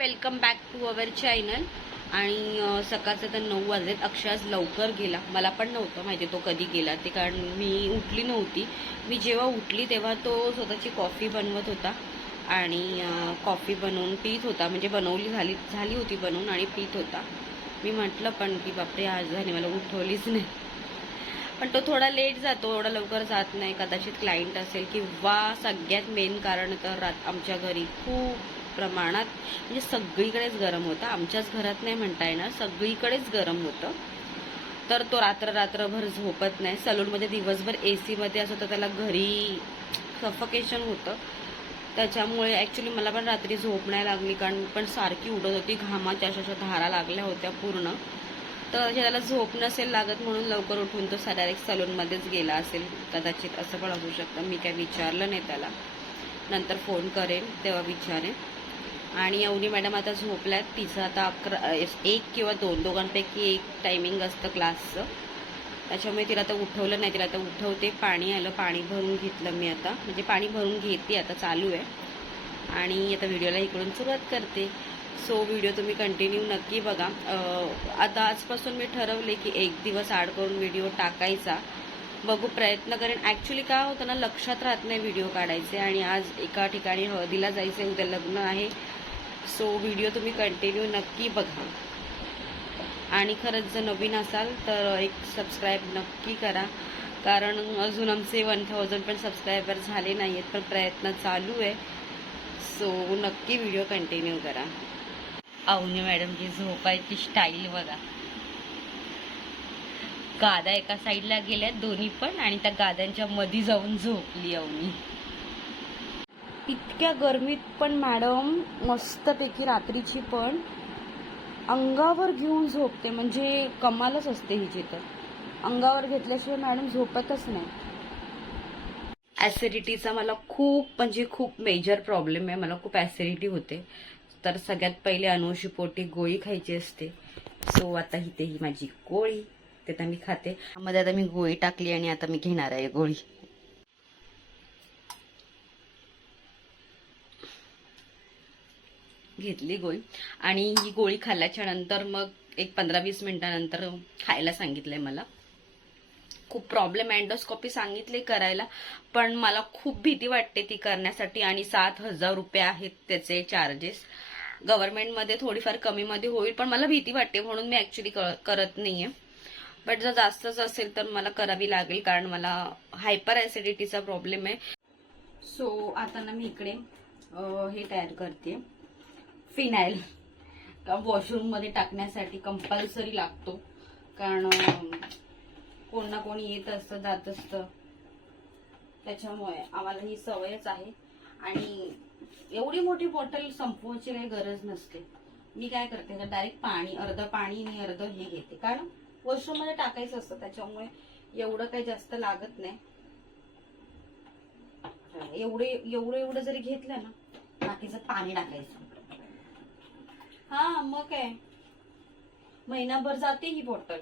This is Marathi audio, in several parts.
Welcome back to our channel. आणि सकाळचं तर 9 वाजलेत. अक्षय आज लवकर गेला. मला पण नव्हतं माहिती तो कधी गेला ते, कारण मी उठली नव्हती. मी जेव्हा उठली तेव्हा तो स्वतःची कॉफी बनवत होता आणि कॉफी बनवून पीत होता. म्हणजे झाली होती बनवून आणि पीत होता. मी म्हटलं पण की बापरे आज झाली, मला उठवलीच नाही. पण तो थोडा लेट जातो, एवढा लवकर जात नाही. कदाचित क्लायंट असेल किंवा सगळ्यात मेन कारण तर आमच्या घरी खूप प्रमाणात म्हणजे सगळीकडेच गरम होतं. आमच्याच घरात नाही म्हणता येणार, सगळीकडेच गरम होतं. तर तो रात्रभर झोपत नाही. सलूनमध्ये दिवसभर AC मध्ये असं तर त्याला घरी सफोकेशन होतं. त्याच्यामुळे ॲक्च्युली मला पण रात्री झोप नाही लागली, कारण पण सारखी उडत होती. घामाच्या अशा धारा लागल्या होत्या पूर्ण. तर त्याला झोप नसेल लागत म्हणून लवकर उठून तो डायरेक्ट सलूनमध्येच गेला असेल. कदाचित असं पण असू शकतं. मी काय विचारलं नाही त्याला, नंतर फोन करेन तेव्हा विचारेन. आणि अवनी मॅडम आता झोपल्यात. तिचं आता 1 किंवा 2 दोघांपैकी एक टायमिंग असतं क्लासचं. त्याच्यामुळे तिला आता उठवलं नाही. तिला आता उठवते. पाणी आलं, पाणी भरून घेतलं मी आता, म्हणजे पाणी भरून घेते आता, चालू आहे. आणि आता व्हिडिओला इकडून सुरुवात करते. सो व्हिडिओ तुम्ही कंटिन्यू नक्की बघा. आता आजपासून मी ठरवले की 1 दिवस आड करून व्हिडिओ टाकायचा. बघू, प्रयत्न करेन. ॲक्च्युली काय होतं ना, लक्षात राहत नाही व्हिडिओ काढायचे. आणि आज एका ठिकाणी हळदीला जायचं आहे, उद्या लग्न आहे. सो व्हिडिओ तुम्ही कंटिन्यू नक्की बघा. आणि खरंच जर नवीन असाल तर एक सबस्क्राईब नक्की करा, कारण अजून आमचे 1000 पण सबस्क्रायबर झाले नाही आहेत, पण प्रयत्न चालू आहे. सो नक्की व्हिडिओ कंटिन्यू करा. अवनी मॅडमची झोपायची स्टाईल बघा. गाद्या एका साईडला गेल्या दोन्ही पण, आणि त्या गाद्यांच्या मध्ये जाऊन झोपली अवनी. इतक्या गरमीत पण मॅडम मस्तपैकी रात्रीची पण अंगावर घेऊन झोपते, म्हणजे कमालच असते हिची. तर अंगावर घेतल्याशिवाय मॅडम झोपतच नाही. ॲसिडिटीचा मला खूप मेजर प्रॉब्लेम आहे. मला खूप ॲसिडिटी होते. तर सगळ्यात पहिले अनुषीपोटी गोळी खायची असते. सो आता ही माझी गोळी, ते तर मी खाते. मध्ये आता मी गोळी टाकली आणि आता मी घेणार आहे गोळी. घेतली गोळी. आणि ही गोळी खाल्ल्याच्या नंतर मग एक 15-20 मिनिटानंतर खायला सांगितलंय मला. खूप प्रॉब्लेम, एंडोस्कोपी सांगितले करायला, पण मला खूप भीती वाटते ती करण्यासाठी. आणि 7,000 रुपये आहेत त्याचे चार्जेस. गव्हर्नमेंटमध्ये थोडीफार कमीमध्ये होईल, पण मला भीती वाटते म्हणून मी ऍक्च्युली करत नाहीये. बट जर जास्तच असेल तर मला करावी लागेल, कारण मला हायपर ऍसिडिटीचा प्रॉब्लेम आहे. सो आता ना मी इकडे हे तयार करते, फिनाईल. वॉशरूम मध्ये टाकण्यासाठी कंपल्सरी लागतो, कारण कोण ना कोणी येत असतं, जात असतं. त्याच्यामुळे आम्हाला ही सवयच आहे. आणि एवढी मोठी बॉटल संपवायची काही गरज नसते. मी काय करते तर डायरेक्ट पाणी, अर्ध पाणी आणि अर्ध हे घेते, कारण वॉशरूम मध्ये टाकायचं असतं. त्याच्यामुळे एवढं काही जास्त लागत नाही. एवढं जरी घेतलं ना, बाकीचं पाणी टाकायचं. हा मग काय, महिनाभर जाते ही बॉटल.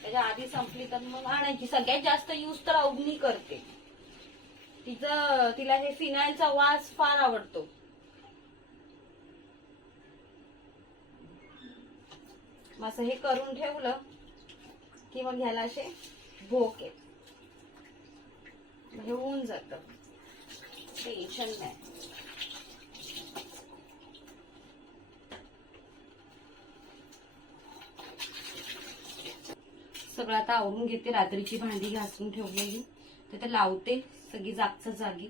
त्याच्या आधी संपली तर मग आणायची. सगळ्यात जास्त यूज तर अवनी करते. तिला हे फिनाईलचा वास फार आवडतो. असं हे करून ठेवलं की मग ह्याला असे भोक आहे, हे होऊन जात, टेन्शन नाही. सगळं आता आवरून घेते. रात्रीची भांडी घासून ठेवलेली तर लावते सगळी जागच्या जागी.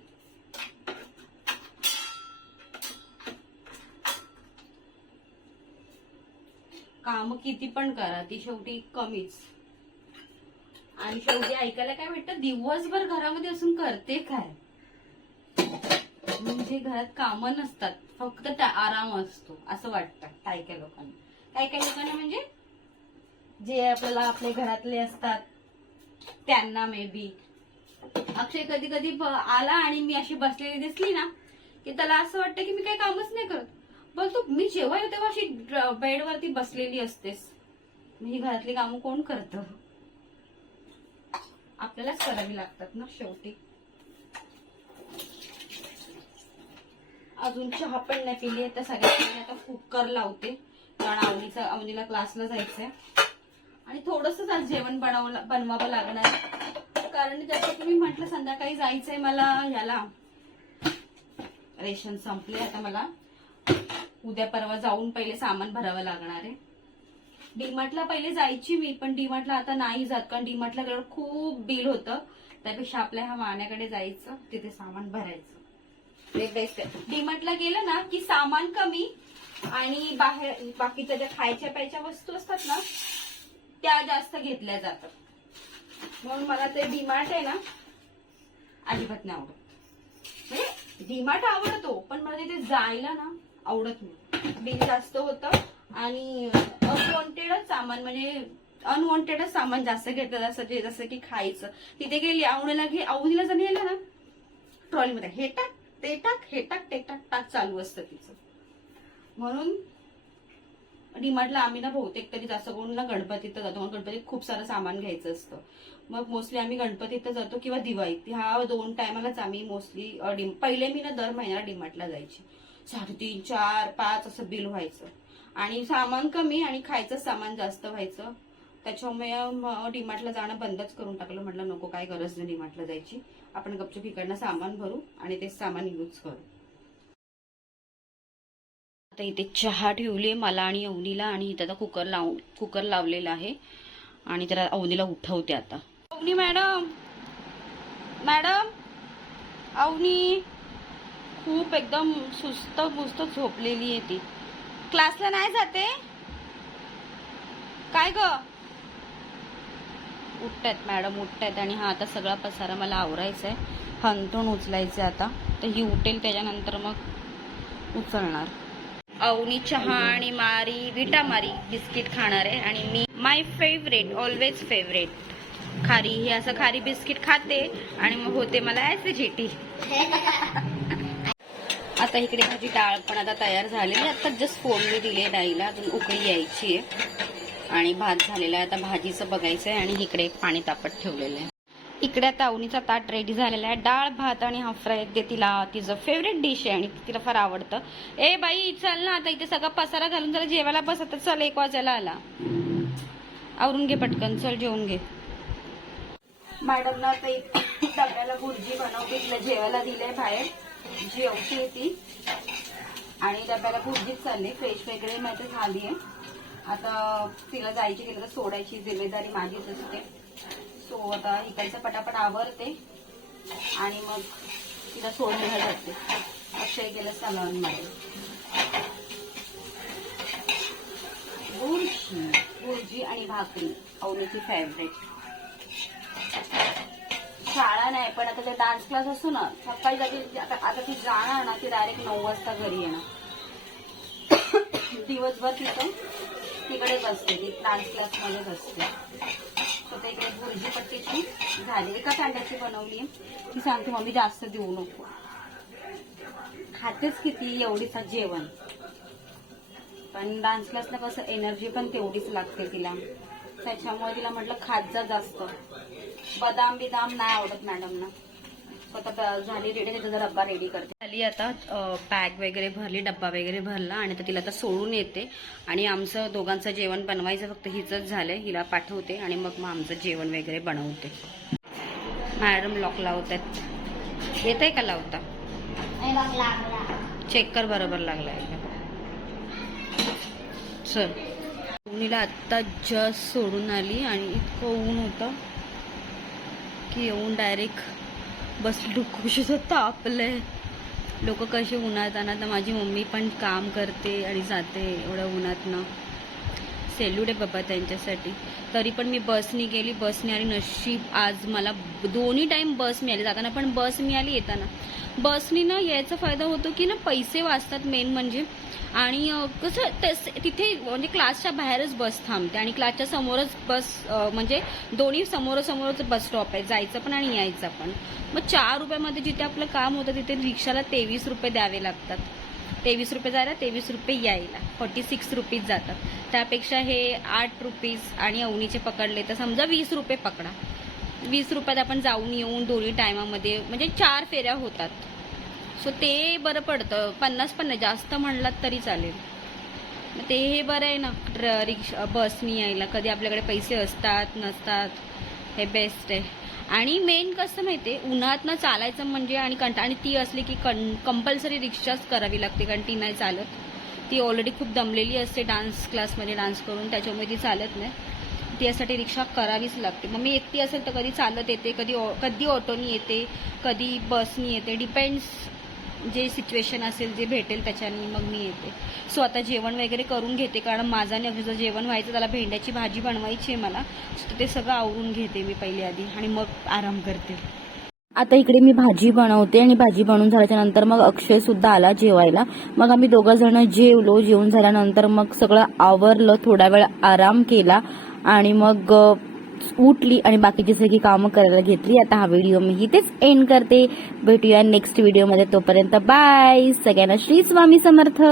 काम किती पण करा, ती शेवटी कमीच. आणि शेवटी ऐकायला काय भेटतं, दिवसभर घरामध्ये असून करते काय, म्हणजे घरात कामं नसतात, फक्त आराम असतो असं वाटतं काय काय लोकांना. म्हणजे जे आपल्याला आपल्या घरातले असतात त्यांना मे बी. अक्षय कधी कधी आला आणि मी अशी बसलेली दिसली ना, की त्याला असं वाटतं की मी काही कामच नाही करत. बोलतो मी जेव्हा येऊ तेव्हा अशी बेडवरती बसलेली असतेस, ही घरातली कामं कोण करतं? आपल्यालाच करावी लागतात ना शेवटी. अजून चहा पण नाही पिली आहे. तर सगळ्यांनी आता कुकर लावते कारण अवनीला क्लासला जायचंय आणि थोडंसंच आज जेवण बनवावं लागणार कारण जसं की मी म्हटलं संध्याकाळी जायचंय मला ह्याला. रेशन संपले आता मला उद्या परवा जाऊन पहिले सामान भरावं लागणार आहे. डीमार्टला पहिले जायची मी पण डीमार्टला आता नाही जात कारण डीमार्टला गेल्यावर खूप बिल होतं. त्यापेक्षा आपल्या ह्या माण्याकडे जायचं तिथे सामान भरायचं ते बेस्ट आहे. डीमार्टला गेलं ना की सामान कमी आणि बाहेर बाकीच्या ज्या खायच्या प्यायच्या वस्तू असतात ना त्या जास्त घेतल्या जातात. म्हणून मला ते डीमार्ट आहे ना अजिबात नाही आवडत. म्हणजे डीमार्ट आवडतो पण मला तिथे जायला ना आवडत नाही. बिल जास्त होतं आणि अनवॉन्टेडच सामान म्हणजे अनवॉन्टेडच सामान जास्त घेतलं जसं की खायचं. तिथे गेली आवडीला जर नेलं ना ट्रॉलीमध्ये हे टाक ते टाक हे टाक ते टाक टाक चालू असतं तिचं. म्हणून डीमार्टला आम्ही ना बहुतेक तरी जास्त करून ना गणपतीत जातो. गणपतीत खूप सारं सामान घ्यायचं असतं. मग मोस्टली आम्ही गणपतीत जातो किंवा दिवाळीत ह्या 2 टायमालाच आम्ही मोस्टली पहिले मी ना दर महिन्याला डीमार्टला जायची. 3.5, 4, 5 असं बिल व्हायचं आणि सामान कमी आणि खायचं सामान जास्त व्हायचं. त्याच्यामुळे डीमार्टला जाणं बंदच करून टाकलं. म्हटलं नको काय गरज नाही डीमार्टला जायची. आपण गपचूप इकडनं सामान भरू आणि ते सामान यूज करू. आता इथे चहा ठेवली मला आणि अवनीला आणि इथे आता कुकर लावलेला आहे आणि त्याला अवनीला उठवते आता. अवनी मॅडम अवनी खूप एकदम सुस्त मुस्त झोपलेली आहे ती. क्लासला नाही जाते काय ग. उठतायत मॅडम उठतायत आणि हा आता सगळा पसारा मला आवरायचा आहे. हंतून उचलायचं आता. तर ही उठेल त्याच्यानंतर मग उचलणार. अवनी चहा आणि विटा मारी बिस्किट खाणार आहे आणि मी माय फेवरेट ऑलवेज फेवरेट खारी हे असं खारी बिस्किट खाते आणि मग होते मला ऍसिडिटी. आता इकडे माझी डाळ पण आता तयार झालेली. आता जस्ट फोडणी दिली आहे डाळीला. अजून उकळी यायची आहे आणि भात झालेला आहे. आता भाजीचं बघायचं आहे आणि इकडे एक पाणी तापत ठेवलेलं आहे. इकडे आता अवनीचा ताट रेडी झालेला आहे. डाळ भात आणि हाफ फ्राय ते तिचं फेवरेट डिश आहे आणि तिला फार आवडतं. ए बाई चल ना आता इथे सगळं पसारा घालून जरा जेवायला बस. आता चल 1 वाजायला आला. आवरून घे पटकन चल जेवून घे. मॅडमला आता डब्याला भुर्जी बनवते. तिला जेवायला दिलंय बाहेर जेवते ती आणि डब्याला भुर्जीच चालली. फ्रेश वगैरे माहिती झाली आहे. आता तिला जायची गेलं तर सोडायची जिम्मेदारी माझीच असते. सो आता इकडचं पटापट आवरते आणि मग तिला सोडण्याला जाते. अक्षय गेलं सलॉनमध्ये. भुर्जी आणि भाकरी अवनीची फेवरेट. शाळा नाही पण आता ते डान्स क्लास असतो ना सकाळी जाते. आता ती जाणार ना ती डायरेक्ट 9 वाजता घरी येणार. दिवसभर तिकडेच असते ती डान्स क्लास मध्येच असते. तर इकडे भुर्जी पट्टीची झाली. एका कांड्याची बनवली. ती सांगते मम्मी जास्त देऊ नको. खातेच किती एवढीच जेवण पण डान्स क्लासला कसं एनर्जी पण तेवढीच लागते तिला. त्याच्यामुळे तिला म्हटलं खात जा जास्त. बदाम बिदाम नाही आवडत मॅडमना. स्वतः झाली रेडी त्याचा डब्बा रेडी करते. झाली आता बॅग वगैरे भरली डब्बा वगैरे भरला आणि तिला आता सोडून येते आणि आमचं दोघांचं जेवण बनवायचं फक्त हिचंच झालंय. हिला पाठवते आणि मग आमचं जेवण वगैरे बनवते. मॅडम लॉक लावतात. येत आहे का लावता चेक कर बरोबर लागलाय का. चल ऊनीला आत्ता जस्ट सोडून आली आणि इतकं ऊन होतं की येऊन डायरेक्ट बसलो. खुश तापलंय. लोक कसे उन्हात आणत. माझी मम्मी पण काम करते आणि जाते एवढ्या उन्हातनं. सेल्यूट आहे बाबा त्यांच्यासाठी. तरी पण मी बसनी गेली. बसनी आणि नशीब आज मला 2 टाइम बस मिळाली. जाताना पण बस मिळाली येताना. बसनी ना यायचा फायदा होतो की ना पैसे वाचतात मेन म्हणजे. आणि कसं तिथे म्हणजे क्लासच्या बाहेरच बस थांबते आणि क्लासच्या समोरच बस म्हणजे दोन्ही समोरच बस स्टॉप आहे. जायचं पण आणि यायचं पण. मग 4 रुपयामध्ये जिथे आपलं काम होतं तिथे रिक्षाला 23 रुपये द्यावे लागतात. 23 रुपये जायला 23 रुपये यायला 46 रुपीज जातात. त्यापेक्षा हे 8 रुपीज आणि अवनीचे पकडले तर समजा 20 रुपये पकडा. 20 रुपयात आपण जाऊन येऊन दोन्ही टायमामध्ये म्हणजे 4 फेऱ्या होतात. सो ते बरं पडतं. 50 पण नाही, जास्त म्हणलात तरी चालेल. मग ते हे बरं आहे ना, रिक्षा बसनी यायला. कधी आपल्याकडे पैसे असतात नसतात, हे बेस्ट आहे. आणि मेन कसं माहिती आहे, उन्हातनं चालायचं म्हणजे आणि ती असली की कंपल्सरी रिक्षाच करावी लागते, कारण ती नाही चालत. ती ऑलरेडी खूप दमलेली असते डान्स क्लासमध्ये डान्स करून, त्याच्यामुळे ती चालत नाही. ती यासाठी रिक्षा करावीच लागते. मग मी एकटी असेल तर कधी चालत येते, कधी ऑटोनी येते, कधी बसनी येते. डिपेंड्स, जे सिच्युएशन असेल, जे भेटेल त्याच्याने मग मी येते. सो आता जेवण वगैरे करून घेते, कारण माझं आणि अक्षयचं जेवण व्हायचं. त्याला भेंड्याची भाजी बनवायची आहे मला, तर ते सगळं आवरून घेते मी पहिले आधी आणि मग आराम करते. आता इकडे मी भाजी बनवते आणि भाजी बनवून झाल्याच्या नंतर मग अक्षय सुद्धा आला जेवायला. मग आम्ही दोघं जण जेवलो. जेवून झाल्यानंतर मग सगळं आवरलं, थोडा वेळ आराम केला आणि मग उठली आणि बाकीची सगळी कामं करायला घेतली. आता हा व्हिडिओ मी इथेच एंड करते. भेटूया नेक्स्ट व्हिडिओमध्ये. तोपर्यंत बाय. सगळ्यांना श्री स्वामी समर्थ.